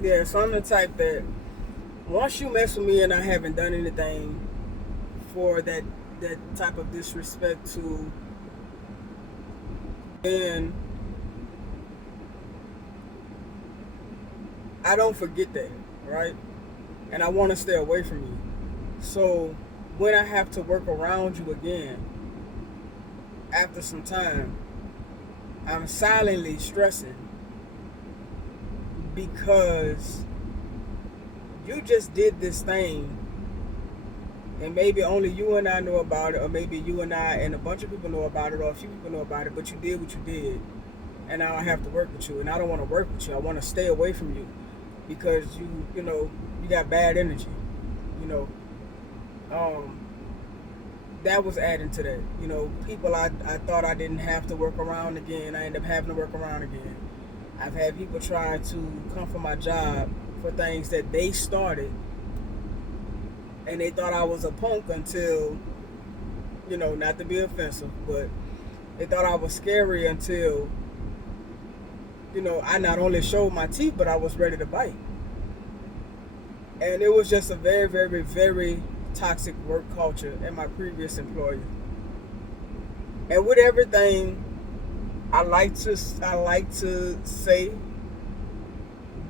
Yeah, so I'm the type that once you mess with me and I haven't done anything for that type of disrespect to, then I don't forget that, right? And I want to stay away from you. So when I have to work around you again after some time, I'm silently stressing because you just did this thing, and maybe only you and I know about it, or maybe you and I and a bunch of people know about it, or a few people know about it, but you did what you did, and now I have to work with you, and I don't want to work with you. I want to stay away from you because you got bad energy, you know. Um, that was adding to that. People I thought I didn't have to work around again, I end up having to work around again. I've had people try to come for my job for things that they started, and they thought I was a punk until, not to be offensive, but they thought I was scary until, I not only showed my teeth, but I was ready to bite. And it was just a very, very, very toxic work culture at my previous employer. And with everything, I like to say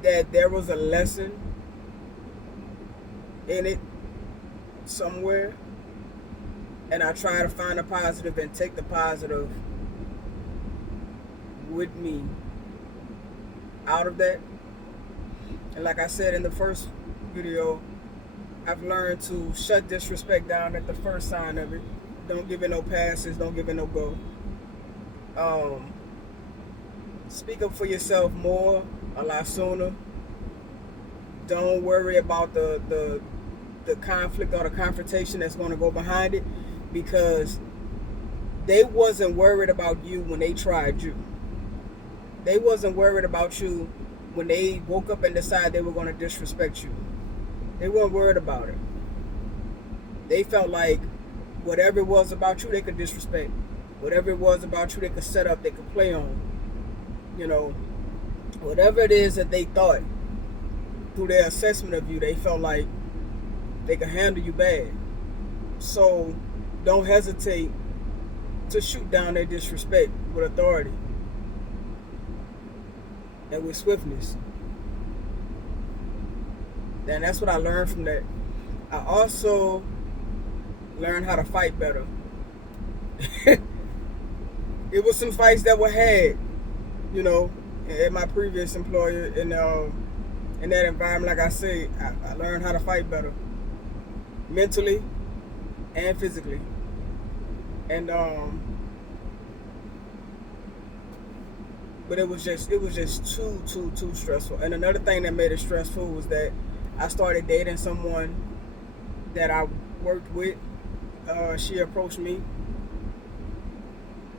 that there was a lesson in it somewhere, and I try to find a positive and take the positive with me out of that. And like I said in the first video, I've learned to shut disrespect down at the first sign of it. Don't give it no passes. Don't give it no go. Um, Speak up for yourself more, a lot sooner. Don't worry about the conflict or the confrontation that's going to go behind it, because they wasn't worried about you when they tried you. They wasn't worried about you when they woke up and decided they were going to disrespect you. They weren't worried about it. They felt like whatever it was about you, they could disrespect. Whatever it was about you, they could set up, they could play on. You know, whatever it is that they thought through their assessment of you, they felt like they could handle you bad. So don't hesitate to shoot down their disrespect with authority and with swiftness. And that's what I learned from that. I also learned how to fight better. It was some fights that were had, you know, at my previous employer in that environment. Like I said, I learned how to fight better, mentally and physically. And but it was just too stressful. And another thing that made it stressful was that I started dating someone that I worked with. She approached me.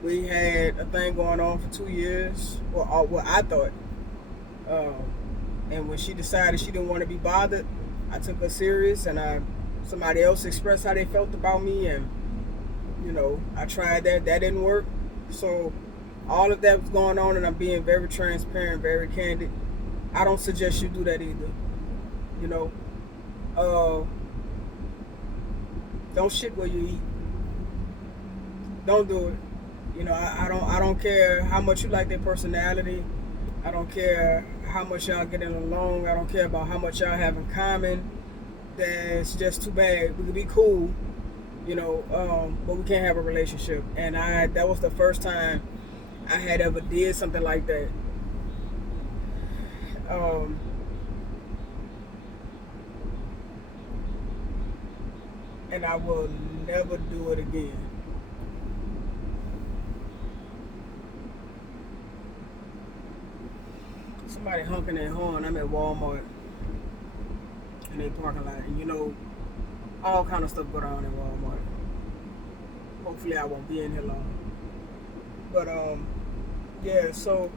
We had a thing going on for 2 years. Well, I thought. And when she decided she didn't want to be bothered, I took her serious, and somebody else expressed how they felt about me, and I tried that. That didn't work. So all of that was going on, and I'm being very transparent, very candid. I don't suggest you do that either. You know, don't shit where you eat. Don't do it. I don't care how much you like their personality. I don't care how much y'all getting along. I don't care about how much y'all have in common. That's just too bad. We could be cool, but we can't have a relationship. And that was the first time I had ever did something like that. And I will never do it again. Somebody honking their horn. I'm at Walmart in their parking lot, and all kind of stuff go on in Walmart. Hopefully, I won't be in here long. But yeah. So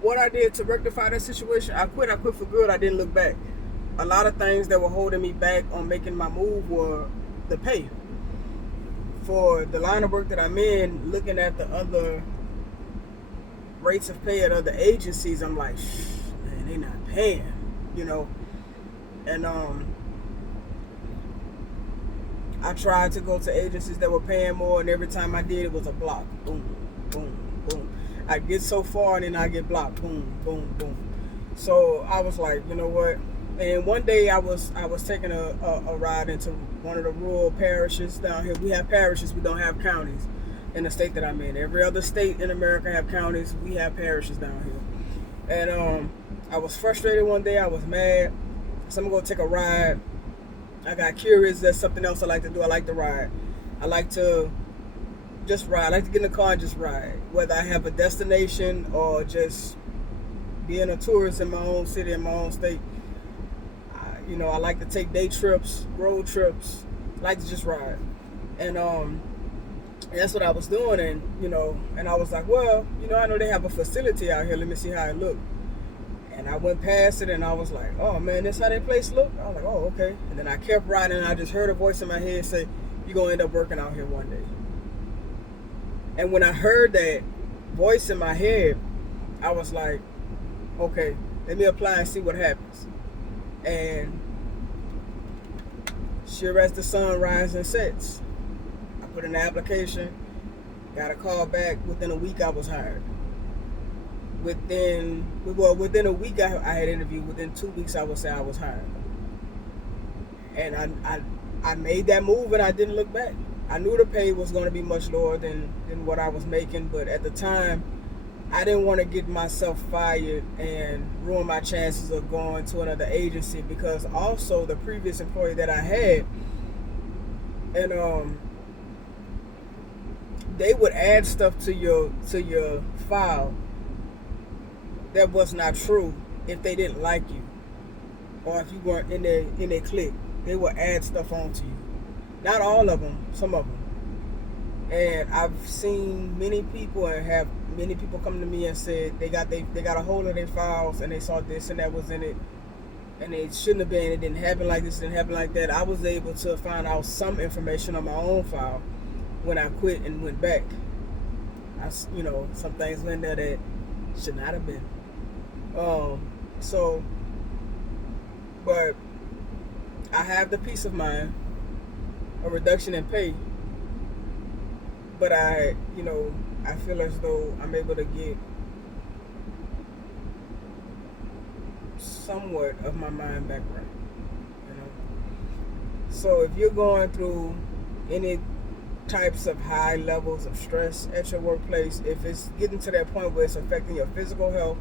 what I did to rectify that situation, I quit. I quit for good. I didn't look back. A lot of things that were holding me back on making my move were the pay. For the line of work that I'm in, looking at the other rates of pay at other agencies, I'm like, man, they not paying, you know. And I tried to go to agencies that were paying more, and every time I did, it was a block. Boom, boom, boom. I get so far, and then I get blocked. Boom, boom, boom. So I was like, you know what? And one day I was taking a ride into one of the rural parishes down here. We have parishes, we don't have counties in the state that I'm in. Every other state in America have counties. We have parishes down here. And I was frustrated one day. I was mad. So I'm going to take a ride. I got curious. That's something else I like to do. I like to ride. I like to just ride. I like to get in the car and just ride. Whether I have a destination or just being a tourist in my own city, in my own state. You know, I like to take day trips, road trips. I like to just ride. And that's what I was doing. And, you know, and I was like, well, you know, I know they have a facility out here. Let me see how it look. And I went past it and I was like, oh man, this how that place look? I was like, oh, okay. And then I kept riding and I just heard a voice in my head say, you're going to end up working out here one day. And when I heard that voice in my head, I was like, okay, let me apply and see what happens. And sure as the sun rises and sets, I put in the application, got a call back. Within a week, I was hired. Within a week, I had interviewed. Within 2 weeks, I would say I was hired. And I made that move, and I didn't look back. I knew the pay was going to be much lower than what I was making, but at the time, I didn't want to get myself fired and ruin my chances of going to another agency, because also the previous employee that I had, and they would add stuff to your file that was not true if they didn't like you, or if you weren't in their clique. They would add stuff onto you. Not all of them, some of them. And I've seen many people and have many people come to me and said they got a hold of their files and they saw this and that was in it, and it shouldn't have been. It didn't happen like this, it didn't happen like that. I was able to find out some information on my own file when I quit and went back. You know, some things went there that should not have been. But I have the peace of mind, a reduction in pay, but I feel as though I'm able to get somewhat of my mind back right, you know. So if you're going through any types of high levels of stress at your workplace, if it's getting to that point where it's affecting your physical health,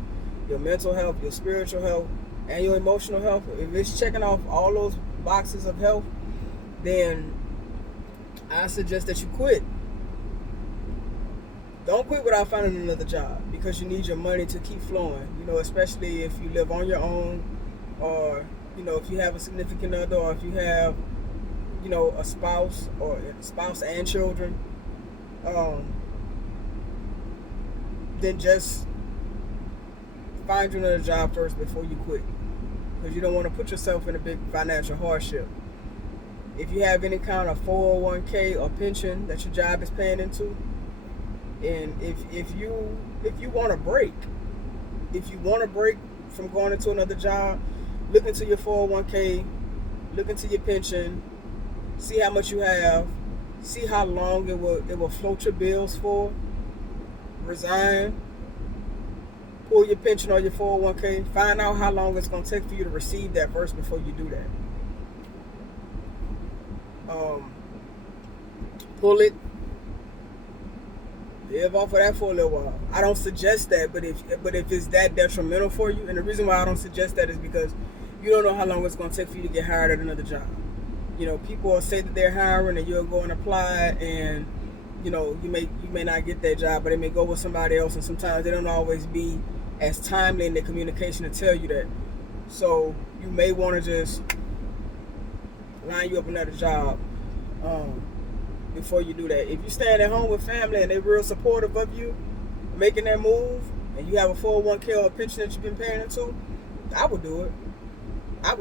your mental health, your spiritual health, and your emotional health, if it's checking off all those boxes of health, then I suggest that you quit. Don't quit without finding another job, because you need your money to keep flowing, you know, especially if you live on your own, or, you know, if you have a significant other, or if you have, you know, a spouse and children, then just find you another job first before you quit, because you don't want to put yourself in a big financial hardship. If you have any kind of 401k or pension that your job is paying into, and if you want to break, from going into another job, look into your 401k, look into your pension, see how much you have, see how long it will float your bills for. Resign, pull your pension or your 401k, find out how long it's going to take for you to receive that first before you do that. Pull it, live off of that for a little while. I don't suggest that, but if it's that detrimental for you, and the reason why I don't suggest that is because you don't know how long it's going to take for you to get hired at another job. You know, people will say that they're hiring and you'll go and apply, and you know, you may not get that job, but they may go with somebody else, and sometimes they don't always be as timely in their communication to tell you that. So you may want to just line you up another job before you do that. If you're staying at home with family and they're real supportive of you making that move, and you have a 401k or a pension that you've been paying into, I would do it. I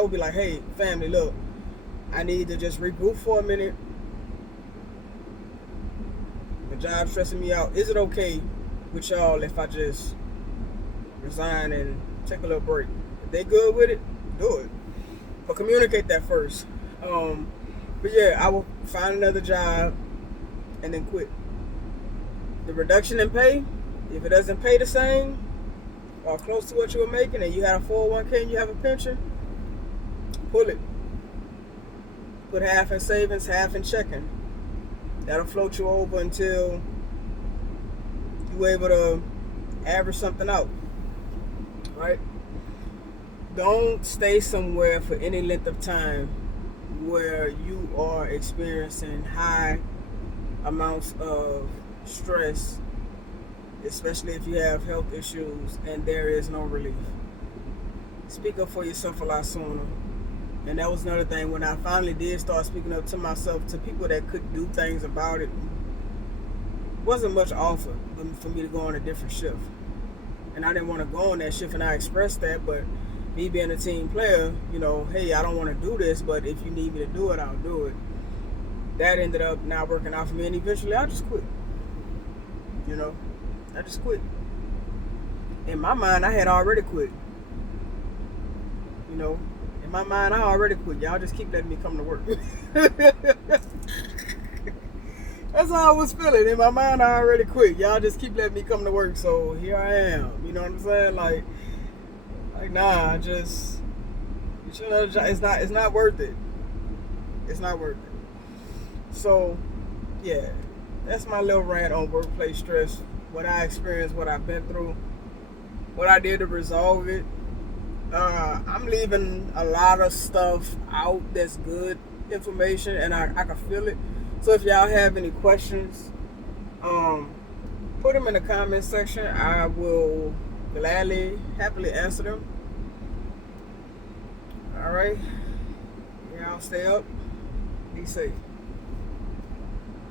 would be like, hey, family, look, I need to just regroup for a minute. The job's stressing me out. Is it okay with y'all if I just resign and take a little break. If they good with it, do it. But communicate that first. But yeah, I will find another job and then quit. The reduction in pay, if it doesn't pay the same or close to what you were making, and you had a 401k and you have a pension, pull it. Put half in savings, half in checking. That'll float you over until you're able to average something out, right? Don't stay somewhere for any length of time where you are experiencing high amounts of stress, especially if you have health issues and there is no relief. Speak up for yourself a lot sooner. And that was another thing, when I finally did start speaking up to myself, to people that could do things about it, wasn't much offer for me to go on a different shift. And I didn't want to go on that shift, and I expressed that, but me being a team player, hey, I don't want to do this, but if you need me to do it, I'll do it. That ended up not working out for me, and eventually I just quit. I just quit. In my mind, I had already quit. In my mind, I already quit. Y'all just keep letting me come to work. That's how I was feeling. In my mind, I already quit. Y'all just keep letting me come to work, so here I am. You know what I'm saying? Like nah, it's not worth it. It's not worth it. So, yeah, that's my little rant on workplace stress. What I experienced, what I've been through, what I did to resolve it. I'm leaving a lot of stuff out that's good information, and I can feel it. So if y'all have any questions, put them in the comment section. I will gladly, happily answer them. All right. Y'all stay up. Be safe.